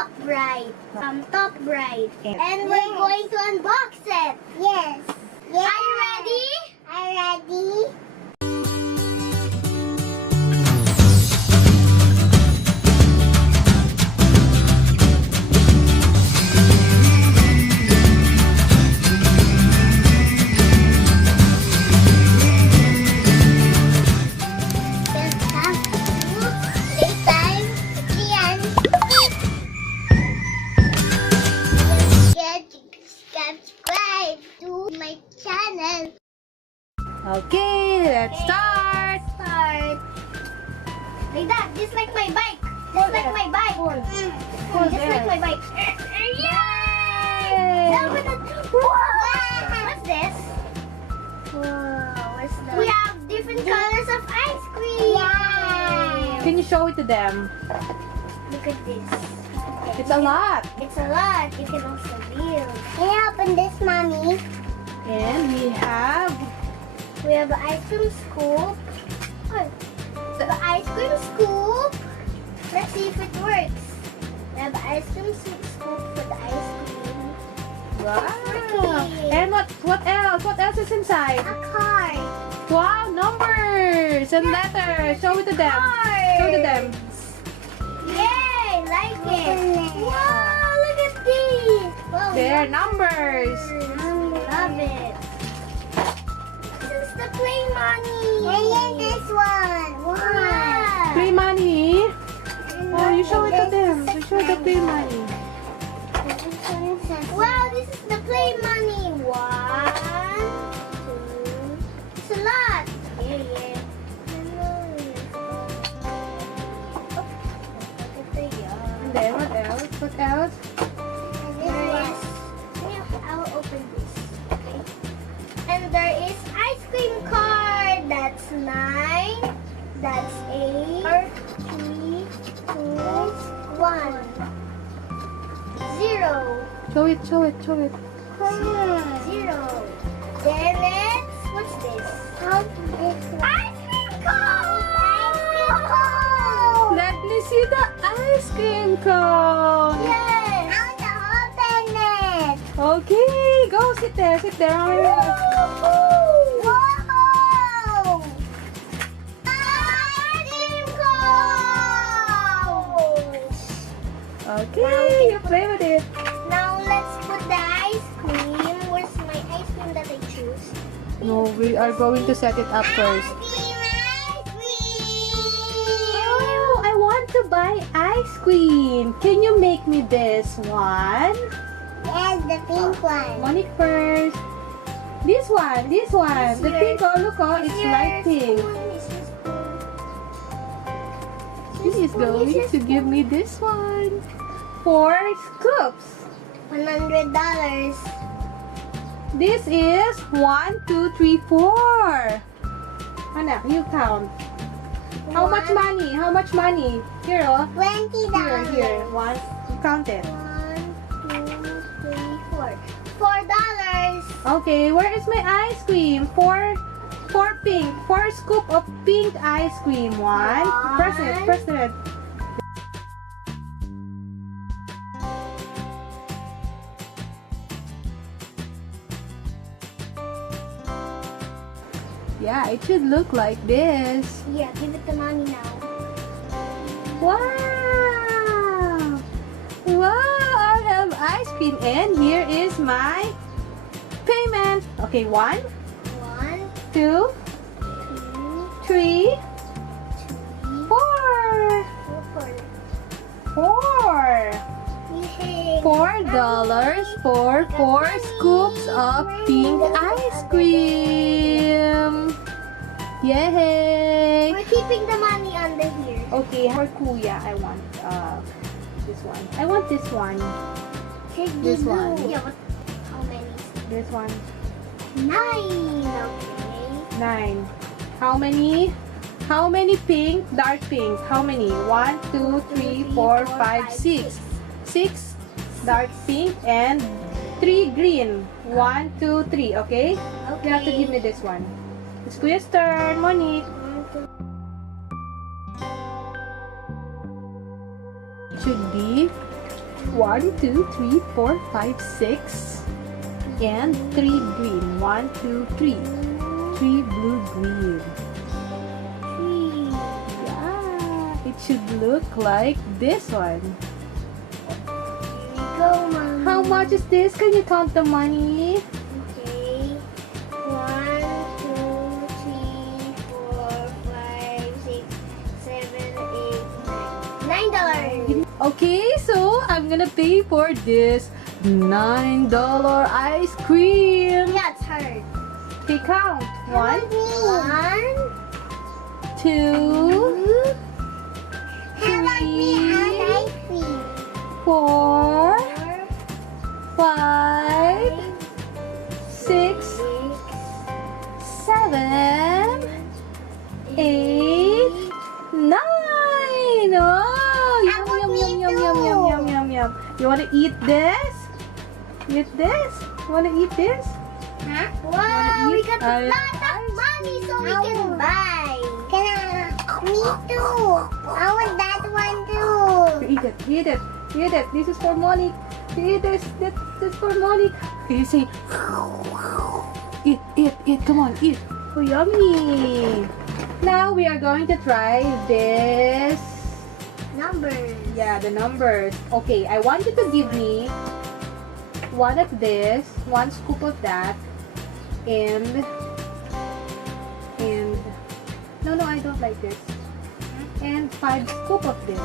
Topbright. From Topbright. And we're going to unbox it. Yes. Are you ready? I'm ready. Playtime, Lian. Subscribe to my channel. Okay, let's start. Like that, just like my bike. Just like my bike. Just like my bike. Yay! What's this? What's that? We have different colors of ice cream. Yeah. Can you show it to them? Look at this. It's a lot. It's a lot. You can also build. Can you open this, Mommy? And we have an ice cream scoop. Oh, the ice cream scoop. Let's see if it works. We have an ice cream scoop for the ice cream. wow. And what else? What else is inside? A card. Wow, numbers and letters. Show it to them. Show it to them. Yay! Like it. Wow! Look at these. Wow, They're numbers. Love it. This is the play money. Hey, this one. Wow. Free money. Oh, you show it to them. You show the free money. Wow, this is the play money. 1, 2. It's a lot. Yeah. And then what else? What else? I'll open this. Okay. And there is ice cream card. That's 9. That's 8. 3, 2, 1. 0. Show it. Show it. Show it. 0. Then it's, what's this? Ice cream cone! Ice cream cone! Let me see the ice cream cone. Yes! How to open it? Okay, go sit there. Sit there. Whoa! Ice cream cone! Okay, you play with it. Now let's put the ice cream. Where's my ice cream that I choose? No, we are going to set it up first. Oh, I want to buy ice cream. Can you make me this one? Yes, the pink one. Monique first. This one. The pink, oh, look, oh, it's light pink. She is going to give me this one. 4 scoops. $100. This is 1, 2, 3, 4. Anak, you count. How much money? How much money? Here, oh. $20. Here. One. Count it. 1, 2, 3, 4. $4. Okay, where is my ice cream? 4 pink. 4 scoop of pink ice cream. 1. Press it. Press it. Yeah, it should look like this. Yeah, give it to Mommy now. Wow! Wow! I have ice cream and here is my payment. Okay, 1, 1, 2, 2, 3, 4. 4. Yay. $4 for 4 scoops of pink ice cream. Yay! We're keeping the money under here. Okay, for Kuya, I want this one. I want this one. Take This the one. blue. Yeah, but how many? This one. 9. Okay. 9. How many? How many pink? Dark pink. How many? 1, 2, 3, 4, 5, 6. 6 dark pink and 3 green. 1, 2, 3. Okay? You have to give me this one. It's Kuya's turn, Monique. Should be 1, 2, 3, 4, 5, 6. And 3 green. 1, 2, 3. 3 blue, green. Yeah, it should look like this one. Go, Mom. How much is this? Can you count the money? Okay. 1, 2, 3, 4, 5, 6, 7, 8, 9. $9. Okay, so I'm gonna pay for this $9 ice cream. Yeah, it's hard. Okay, count. 1, 2, 3, 4, 5, 6, 7, 8, 9. Oh, yum. You want to eat this? Eat this? You want to eat this? Huh? Wow, we got a Eat? lot of money so we can buy. Me too. I want that one too. Eat it. Eat it. Eat it. This is for Monique. Eat this. This is for Monique. Okay, you say, eat. Come on, eat. Oh, yummy. Now we are going to try this. Numbers. Yeah, the numbers. Okay, I want you to give me one of this, one scoop of that, and no, I don't like this. And 5 scoop of this.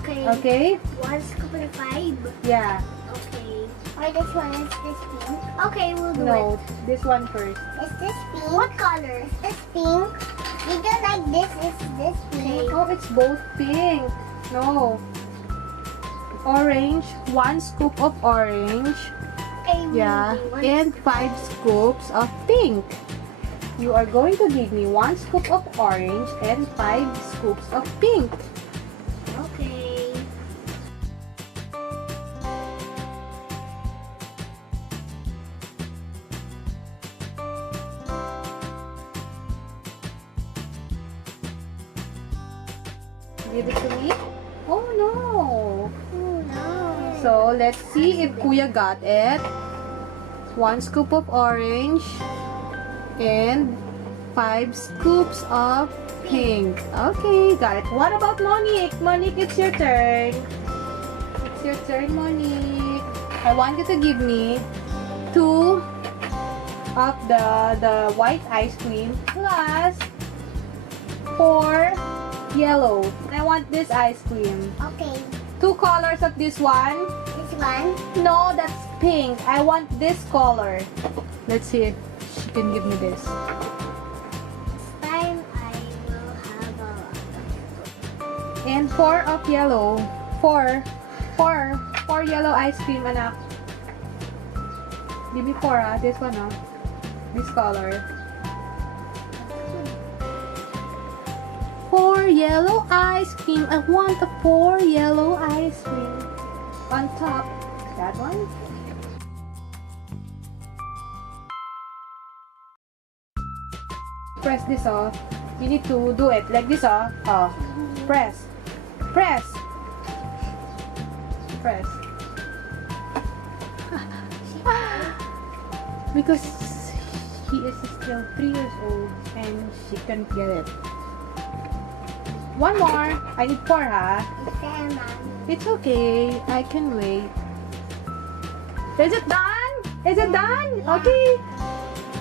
Okay. Okay? 1 scoop and 5. Yeah. Okay. Or this one is this pink. Okay, we'll do No, it. this one first. Is this pink? What color? Is this pink? Did you like this? Is this pink? Oh, it's both pink. No. Orange, 1 scoop of orange. Okay, Yeah, one and 5 scoops of pink. You are going to give me 1 scoop of orange and 5 scoops of pink. Okay. Give it to me. Oh no. Oh no. So let's see if Kuya got it. 1 scoop of orange and 5 scoops of pink. Okay, got it. What about Monique? Monique, it's your turn. It's your turn, Monique. I want you to give me 2 of the white ice cream plus 4 yellow. I want this ice cream. Okay. 2 colors of this one. This one. No, that's pink. I want this color. Let's see if she can give me this. This time I will have a lot. And 4 of yellow. 4 yellow ice cream, anak. Give me 4, ah. This one, ah. This color. 4 yellow ice cream. I want a 4 yellow ice cream. On top. That one. Press this off. You need to do it like this, oh. Oh. Press. Press. Press. Because he is still 3 years old and she can't get it. One more. I need 4, ha? It's okay. I can wait. Is it done? Is it done? Okay.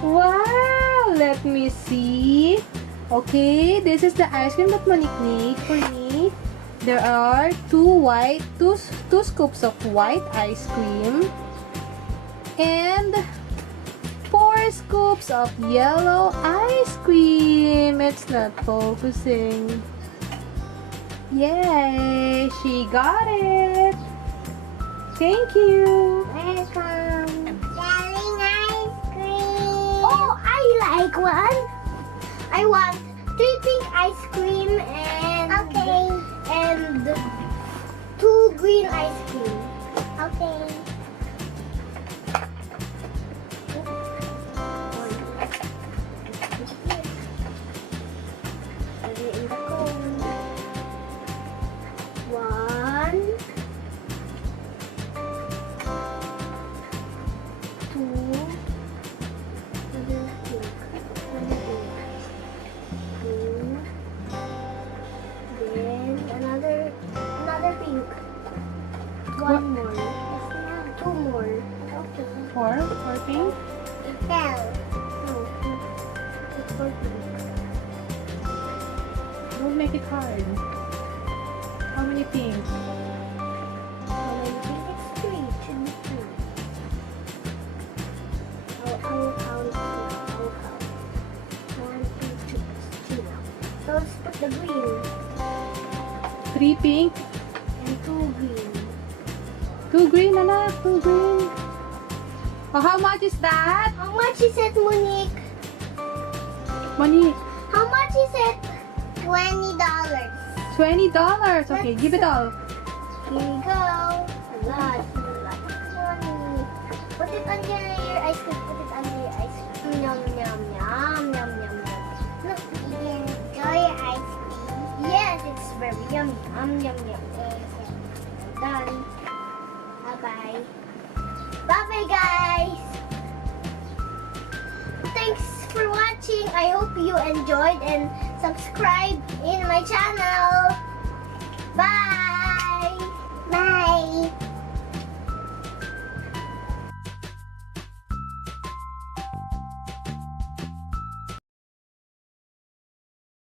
Wow. Let me see. Okay. This is the ice cream that Monique made for me. There are 2 scoops of white ice cream and 4 scoops of yellow ice cream. It's not focusing. Yay! She got it! Thank you! Welcome. Selling ice cream. Oh, I like one. I want 3 pink ice cream and and 2 green ice cream. Okay. for pink. Don't make it hard. How many pink? How many pink? It's 3. It should be 3. I'll count. 1, 2, 2 now. So let's put the green. 3 pink. And 2 green. 2 green, anak. 2 green. Oh, how much is that? How much is it, Monique? Money. How much is it? $20. $20. Okay, give it all. Here you go. A lot of money. Put it under your ice cream. Put it under your ice cream. Yum, yum, yum, yum, yum, yum. Look, you can enjoy your ice cream. Yes, it's very yummy. Yum, yum, yum. Done. Bye-bye. Bye-bye, guys. Thanks for watching. I hope you enjoyed and subscribe in my channel.